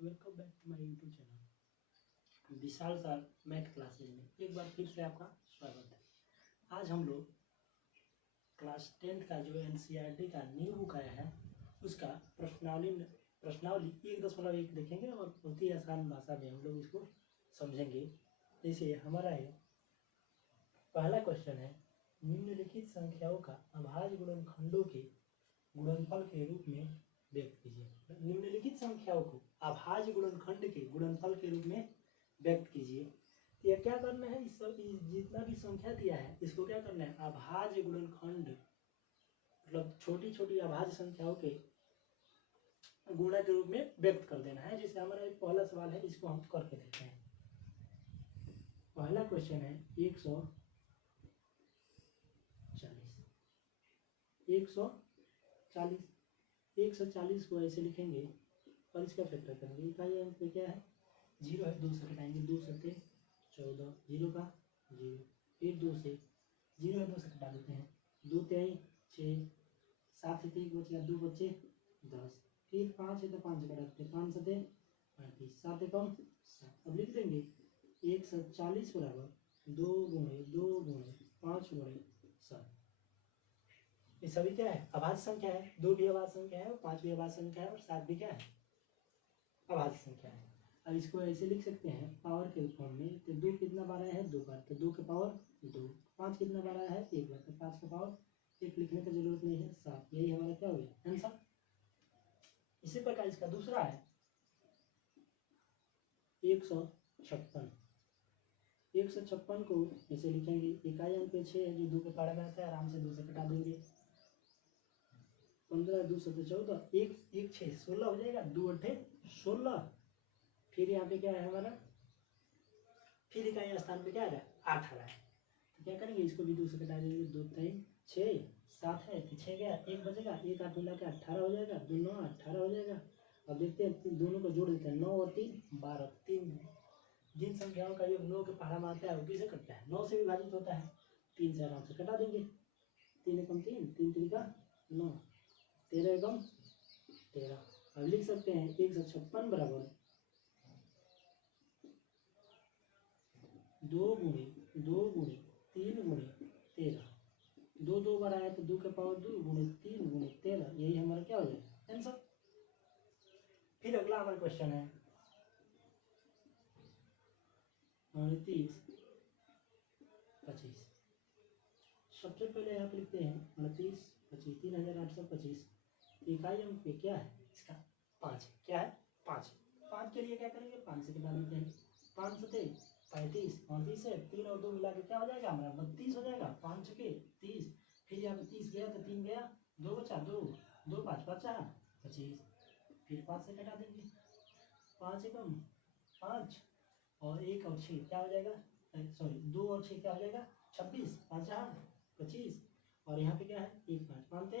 Welcome back to my YouTube channel Vishal sir math classes में एक बार फिर से आपका स्वागत है। आज हम लोग क्लास 10th का जो एनसीईआरटी का न्यू बुक आया है उसका प्रश्नावली 1.1 देखेंगे और बहुत ही आसान भाषा में हम लोग इसको समझेंगे। जैसे हमारा है पहला क्वेश्चन है, निम्नलिखित संख्याओं का अभाज्य गुणनखंडों के गुणनफल के रूप में व्यक्त कीजिए। निम्नलिखित संख्याओं को अभाज्य गुणनखंड के गुणनफल के रूप में व्यक्त कीजिए। तो यह क्या करना है, इस जितना भी संख्या दिया है इसको क्या करना है, अभाज्य गुणनखंड मतलब छोटी छोटी अभाज्य संख्याओं के गुणा के रूप में व्यक्त कर देना है। जैसे हमारा एक पहला सवाल है, इसको हम करके देखते हैं। पहला क्वेश्चन है 140 को ऐसे लिखेंगे और इसका फैक्टर करेंगे। इकाई अंक पे क्या है, 0 है, 2 से घटाएंगे, 2 सत्ते 14, 0 का 0, फिर 2 से 0 है, 2 से घटा देते हैं, 2 तिहाई 6, 7 से 1 बचेगा, 2 बच्चे 10, फिर 5 है तो 5 घटा देते हैं, 5 सत्ते 35, 7 एकम 7। अब लिख देंगे 140 बराबर 2 गुणे 2 गुणे 5 गुणे 7। ये सभी क्या है, अभाज्य संख्या है। 2 भी अभाज्य संख्या है, 5 भी अभाज्य संख्या है और 7 भी क्या है, अभाज्य संख्या है। अब इसको ऐसे लिख सकते हैं पावर के फॉर्म में। तो 2 कितना बार आया है, 2 बार, तो 2 के पावर 2। 5 कितना बार आया है, 1 बार, तो 5 का पावर 1 लिखने की जरूरत नहीं है, 7। यही हमारा क्या हो गया आंसर। इसी प्रकार इसका दूसरा है 156 को ऐसे लिखेंगे। इकाई अंक पे 6 है जो 2 के पारे में आता है, आराम से 2 से घटा देंगे, 15, 2 सत्ते 14, 1 6 16 हो जाएगा, 2 अट्ठे 16। फिर यहाँ पे क्या है हमारा, फिर इकाई स्थान पे क्या आ रहा है, 8 आ रहा है। तो क्या करेंगे, इसको भी 2 से घटा देंगे, 2 3 6 7 है तो 6 गया, 1 बचेगा, 1 8 मिला के 18 हो जाएगा, 2 9 18 हो जाएगा। अब देखते हैं दोनों को जोड़ देते हैं, 9 और 3 12। 3 जिन संख्याओं का योग 9 के पहाड़ा में आता है वो किसे कटता है, 9 से विभाजित होता है, 3 से आराम से कटा देंगे। 3 एकम 3, 3 3 का 9, 13 एकम 13। अब लिख सकते हैं 156 बराबर 2 गुणे 2 गुणे 3 गुणे 13। 2 2 बार आया तो 2 के पावर 2 गुणे 3 गुणे 13। यही हमारा क्या हो जाएगा आंसर। फिर अगला हमारा क्वेश्चन है 29 25। सबसे पहले यहाँ पे लिखते हैं 29 25, 3825। इकाई अंक पे क्या है इसका 5 है, क्या है 5। 5 के लिए क्या करेंगे, 5 से घटा देते हैं, 5 सत्ते 35, 35 है 3 और 2 मिला के क्या हो जाएगा हमारा 32 हो जाएगा, 5 छके 30। फिर यहाँ पे 30 गया तो 3 गया, 2 बचा 2 2 5 बचा 25, फिर 5 से घटा देंगे, 5 एकम 5 और 1 और 6 क्या हो जाएगा, सॉरी 2 और 6 क्या हो जाएगा 26, 5 25। और यहाँ पे क्या है 1 5 5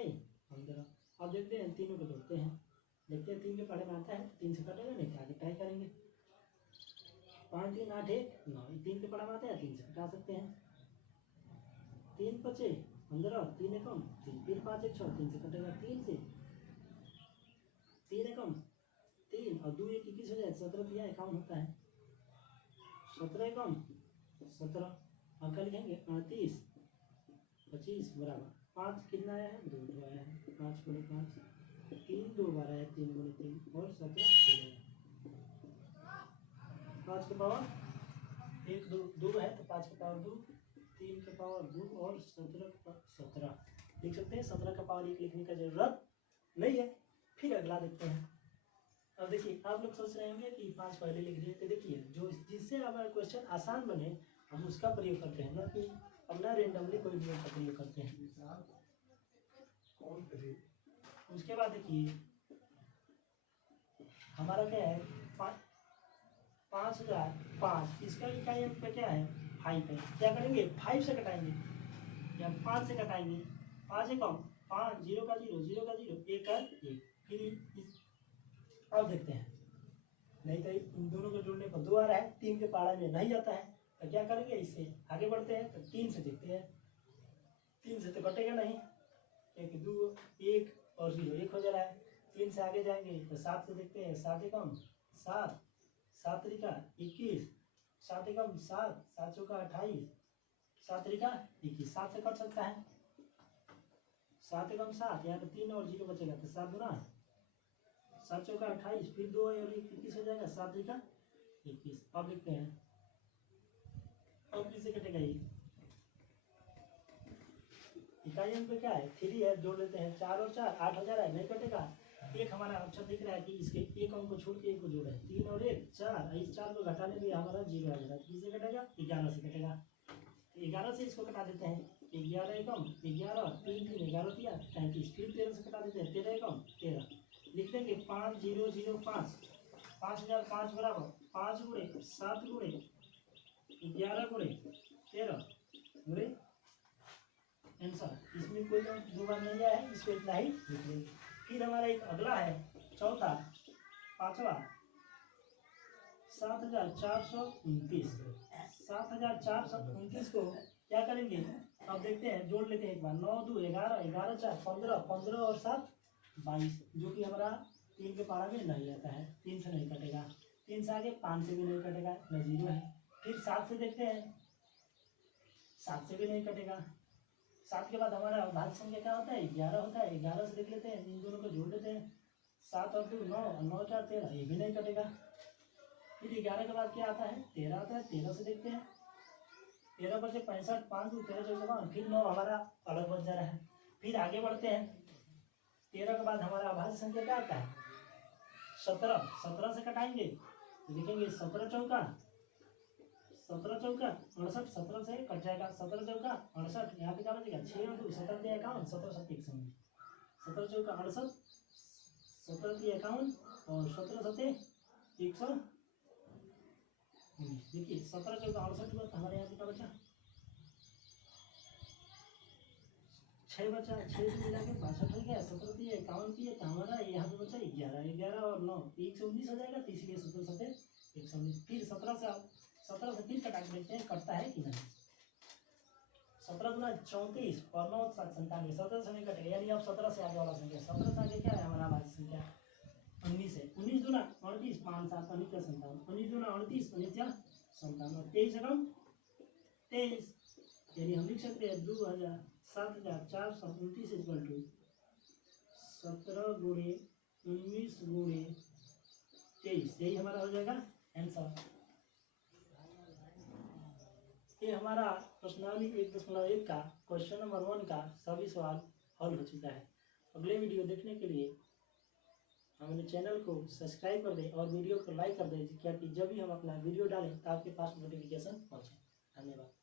15। अब देखते हैं तीनों को जोड़ते हैं, देखते हैं 3 के पढ़े में आता है, 3 से कटेगा नहीं तो आगे ट्राई करेंगे। 5 3 8 1 9, 3 के पढ़ा में आता है, 3 से कटा सकते हैं, 3 5 15, 3 एकम 3, फिर 5 1 6, 3 से कटेगा, 3 से 3 एकम 3 और 2 1 21 हो जाए, 17 दिया 51 होता है, 17 एकम 17। और क्या लिखेंगे 38 25 बराबर 5 कितना आया है, 2 आया है, 5 गुणे 5, 3 2 बार आया, 3 गुणे 3 और 17 5 के पावर 1 2 2 है तो 5 के पावर 2, 3 के पावर 2 और 17 लिख सकते हैं। 17 का पावर 1 लिखने का जरूरत नहीं है। फिर अगला देखते हैं। अब देखिए आप लोग सोच रहे होंगे कि 5 पहले लिख दिए, तो देखिए जो जिससे हमारा क्वेश्चन आसान बने हम उसका प्रयोग करते हैं, ना कि अपना रेंडमली कोई भी का प्रयोग करते हैं। उसके बाद देखिए हमारा क्या है 5005, इसका इकाई अंक पे क्या है 5 है। क्या करेंगे 5 से कटाएंगे या 5 से कटाएंगे, 5 एकम 5, 0 का 0 0 का 0 1 का 1। फिर अब देखते हैं, नहीं तो इन दोनों को जोड़ने पर 2 आ रहा है, 3 के पहाड़ा में नहीं जाता है, तो क्या करेंगे इससे आगे बढ़ते हैं। तो 3 से देखते हैं, 3 से तो कटेगा नहीं, 1 2 1 और 0 1 हो जा रहा है। 3 से आगे जाएंगे तो 7 से देखते हैं, 7 एकम 7, 7 त्रिका 21, 7 एकम 7, 7 चौका 28, 7 त्रिका 21, 7 से कट सकता है, 7 एकम 7, यहाँ पे 3 और 0 बचेगा तो 7 दूना 7 चौका 28, फिर 2 और 21 हो जाएगा, 7 त्रिका 21। अब लिखते हैं, अब किससे कटेगा ये इकाई अंक पे क्या है 3 है, जोड़ लेते हैं 4 और 4 8000 है, नहीं कटेगा। एक हमारा ऑप्शन दिख रहा है कि इसके एक अंक को छोड़ के एक को जोड़ा है, 3 और 1 4, इस 4 को घटाने में हमारा 0 आ जाएगा, किससे कटेगा 11 से कटेगा, 11 से इसको कटा देते हैं, 11 एकम 11, 3 3 11 दिया 33, फिर 13 से कटा देते हैं, 13 एकम 13, लिख देंगे 5005, 5005 बराबर 5 गुणे 7 गुणे 11 गुणे 13 गुणे आंसर। इसमें कोई दो बार नहीं आया है, इसको इतना ही लिख लेंगे। फिर हमारा एक अगला है चौथा 5वां 7429, 7429 को क्या करेंगे अब देखते हैं, जोड़ लेते हैं एक बार, 9 2 11, 11 4 15, 15 और 7 22, जो कि हमारा 3 के पारा में नहीं आता है, 3 से नहीं कटेगा, 3 से आगे 5 से भी नहीं कटेगा, न 0 है। फिर 7 से देखते हैं, 7 से भी नहीं कटेगा, 7 के बाद हमारा भाज्य संख्या क्या होता है 11 होता है, 11 से देख लेते हैं, इन दोनों को जोड़ लेते हैं, 7 और 2 9, 9 4 13, ये भी नहीं कटेगा। फिर 11 के बाद क्या आता है 13 आता है, 13 से देखते हैं, 13 बचे 65, 5 2 13 14, फिर 9 हमारा अलग बच जा रहा है। फिर आगे बढ़ते हैं, 13 के बाद हमारा भाज्य संख्या क्या आता है 17, 17 से कटाएंगे तो लिखेंगे 17 चौका 68, 17 से कट जाएगा, 17 चौका 68, यहाँ पे क्या बचेगा 6 और 2 17 दिया 51, 17 7 119, 17 चौका 68, 17 दिया 51 और 17 7 119। देखिए 17 चौका 68 हुआ, हमारे यहाँ पे क्या बचा 6 बचा, 6 मिला के 62 हो गया, 17 दिया 51 दिया तो हमारा यहाँ पे बचा 11, 11 और 9 119 हो जाएगा, तो इसलिए 17 7 119। फिर 17 से फिर कटा के देखते हैं कटता है कि नहीं, 17 गुना 34 और 9 7 97, 17 से नहीं कटेगा, यानी अब 17 से आगे वाला संख्या, 17 से आगे क्या है हमारा भाज्य संख्या 19 है, 19 दूना 29 5 7 19 का 57, 19 दूना 29 19 क्या 57, 23 एकम 23, यानी हम लिख सकते हैं 7429 इक्वल टू 17 गुणे 19 गुणे 23, यही हमारा हो जाएगा आंसर। ये हमारा प्रश्नावली 1.1 का क्वेश्चन नंबर 1 का सभी सवाल हल हो चुका है। अगले वीडियो देखने के लिए हमारे चैनल को सब्सक्राइब कर दें और वीडियो को लाइक कर दें, क्या कि जब भी हम अपना वीडियो डालें तो आपके पास नोटिफिकेशन पहुंचे। धन्यवाद।